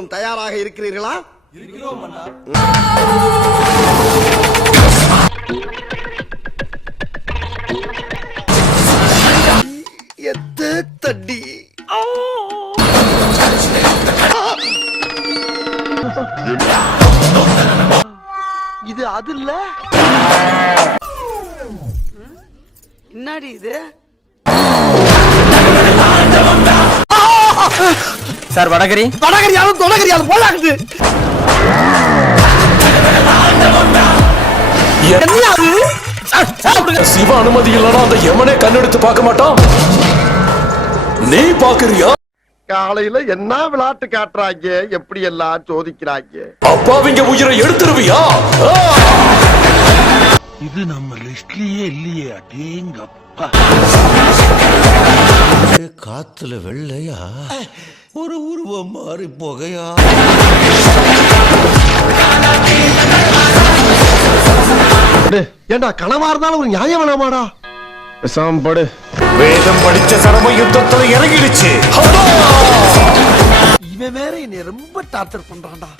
எல்லோரும் தயாராக இருக்கிறீர்களா? இருக்கிறோம் அண்ணா. எத்த தடி இது அது இல்ல. என்னடி இது? சார் வடகரி வடகரியாலும் போலாகுது. சிவ அனுமதி இல்லனா அந்த யமனே கண்ணெடுத்து பார்க்க மாட்டான். நீ பாக்குறியா? காலையில என்ன விளையாட்டு காட்டுறாங்க, எப்படி எல்லாம் சோதிக்கிறாங்க. அப்பாவிங்க உயிரை எடுத்துருவியா? இது நம்ம லிஸ்ட்லயே இல்லையே. அடேங்கப்பா. காத்துல வெள்ளையா ஒரு உருவம் மாறி போகையா. ஏண்டா கனவா இருந்தாலும் ஒரு நியாயம் வேணாமாடா? படு. வேதம் படிச்ச சரம யுத்தத்துல இறங்கிடுச்சு. இவன் வேற என்னை ரொம்ப டார்ச்சர் பண்றான்டா.